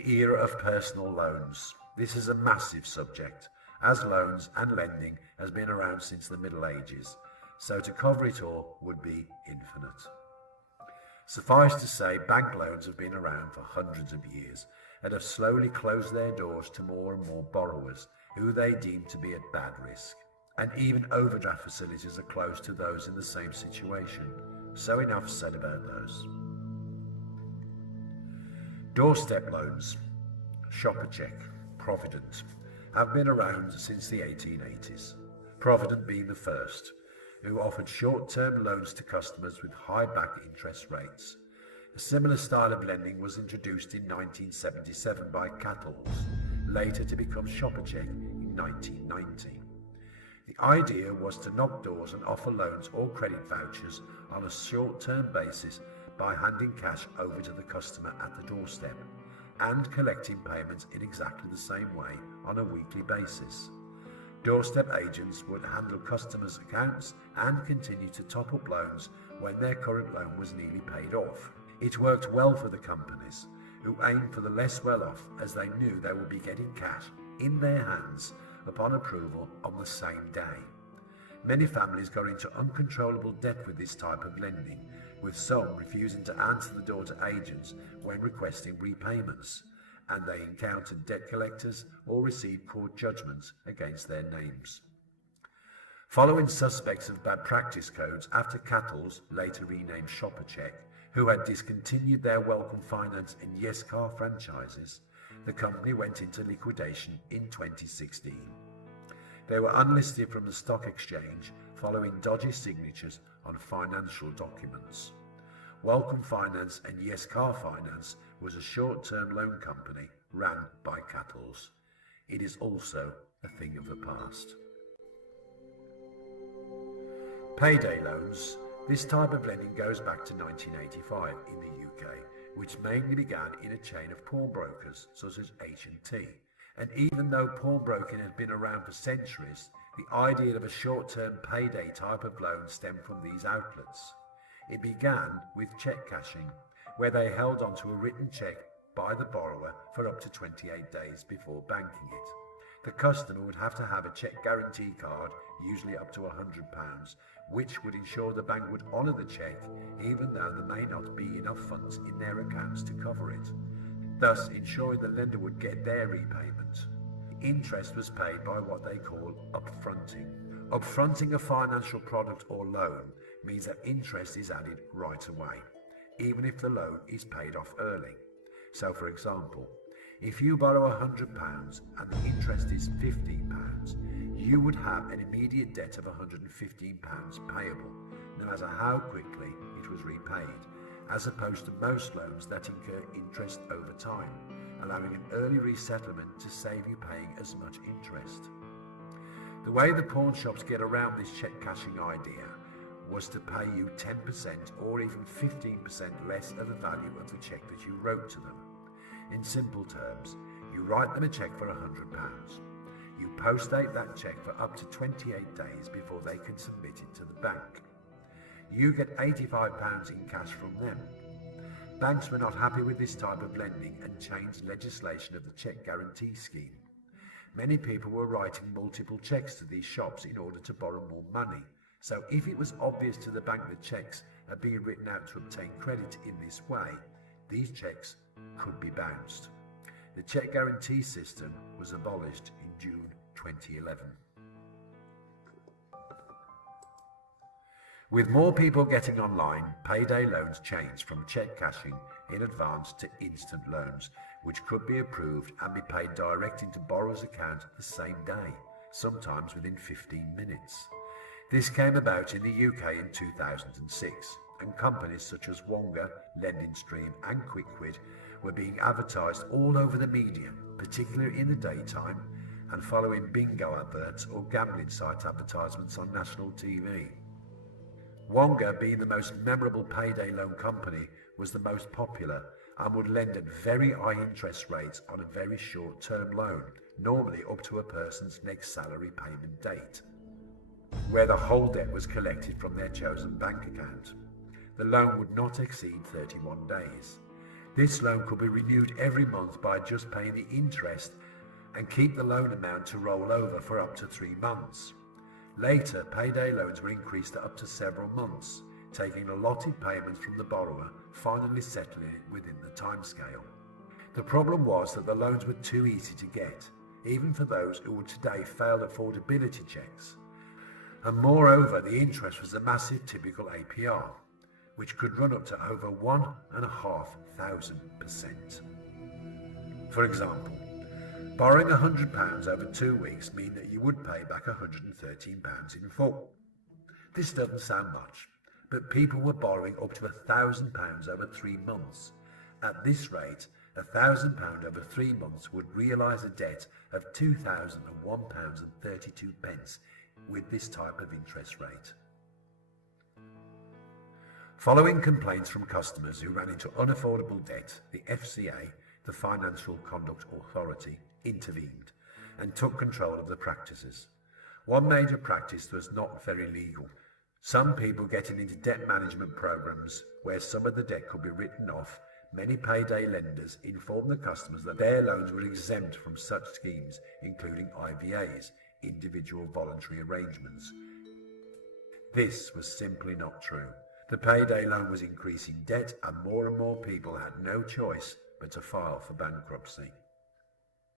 The era of personal loans. This is a massive subject, as loans and lending has been around since the Middle Ages, so to cover it all would be infinite. Suffice to say, bank loans have been around for hundreds of years and have slowly closed their doors to more and more borrowers who they deem to be at bad risk. And even overdraft facilities are closed to those in the same situation. So enough said about those. Doorstep loans, Shopper Check, Provident, have been around since the 1880s. Provident being the first, who offered short-term loans to customers with high back interest rates. A similar style of lending was introduced in 1977 by Cattles, later to become Shopper Check in 1990. The idea was to knock doors and offer loans or credit vouchers on a short-term basis by handing cash over to the customer at the doorstep and collecting payments in exactly the same way on a weekly basis. Doorstep agents would handle customers' accounts and continue to top up loans when their current loan was nearly paid off. It worked well for the companies, who aimed for the less well-off as they knew they would be getting cash in their hands upon approval on the same day. Many families got into uncontrollable debt with this type of lending, with some refusing to answer the door to agents when requesting repayments, and they encountered debt collectors or received court judgments against their names. Following suspects of bad practice codes after Cattles, later renamed Shopper Check, who had discontinued their Welcome Finance and Yes Car franchises, the company went into liquidation in 2016. They were unlisted from the stock exchange following dodgy signatures on financial documents. Welcome Finance and Yes Car Finance was a short-term loan company ran by Cattles. It is also a thing of the past. Payday loans. This type of lending goes back to 1985 in the UK, which mainly began in a chain of pawnbrokers such as H&T. And even though pawnbroking has been around for centuries, the idea of a short-term payday type of loan stemmed from these outlets. It began with check cashing, where they held onto a written check by the borrower for up to 28 days before banking it. The customer would have to have a check guarantee card, usually up to £100, which would ensure the bank would honour the check even though there may not be enough funds in their accounts to cover it, thus ensuring the lender would get their repayment. Interest was paid by what they call upfronting. Upfronting a financial product or loan means that interest is added right away, even if the loan is paid off early. So for example, if you borrow £100 and the interest is £15, you would have an immediate debt of £115 payable, no matter how quickly it was repaid, as opposed to most loans that incur interest over time, allowing an early resettlement to save you paying as much interest. The way the pawn shops get around this check cashing idea was to pay you 10% or even 15% less of the value of the check that you wrote to them. In simple terms, you write them a check for £100. You post-date that check for up to 28 days before they can submit it to the bank. You get £85 in cash from them. Banks were not happy with this type of lending and changed legislation of the check guarantee scheme. Many people were writing multiple checks to these shops in order to borrow more money, so if it was obvious to the bank that checks had been written out to obtain credit in this way, these checks could be bounced. The check guarantee system was abolished in June 2011. With more people getting online, payday loans changed from check cashing in advance to instant loans, which could be approved and be paid direct into borrower's account the same day, sometimes within 15 minutes. This came about in the UK in 2006, and companies such as Wonga, LendingStream and Quickwit were being advertised all over the media, particularly in the daytime, and following bingo adverts or gambling site advertisements on national TV. Wonga, being the most memorable payday loan company, was the most popular and would lend at very high interest rates on a very short-term loan, normally up to a person's next salary payment date, where the whole debt was collected from their chosen bank account. The loan would not exceed 31 days. This loan could be renewed every month by just paying the interest and keep the loan amount to roll over for up to 3 months. Later, payday loans were increased to up to several months, taking allotted payments from the borrower, finally settling it within the timescale. The problem was that the loans were too easy to get, even for those who would today fail affordability checks. And moreover, the interest was a massive typical APR, which could run up to over 1,500%. For example, borrowing £100 over 2 weeks mean that you would pay back £113 in full. This doesn't sound much, but people were borrowing up to £1,000 over 3 months. At this rate, £1,000 over 3 months would realise a debt of £2,001.32 with this type of interest rate. Following complaints from customers who ran into unaffordable debt, the FCA, the Financial Conduct Authority, intervened and took control of the practices. One major practice was not very legal. Some people getting into debt management programs where some of the debt could be written off. Many payday lenders informed the customers that their loans were exempt from such schemes, including IVAs, individual voluntary arrangements. This was simply not true. The payday loan was increasing debt, and more people had no choice but to file for bankruptcy.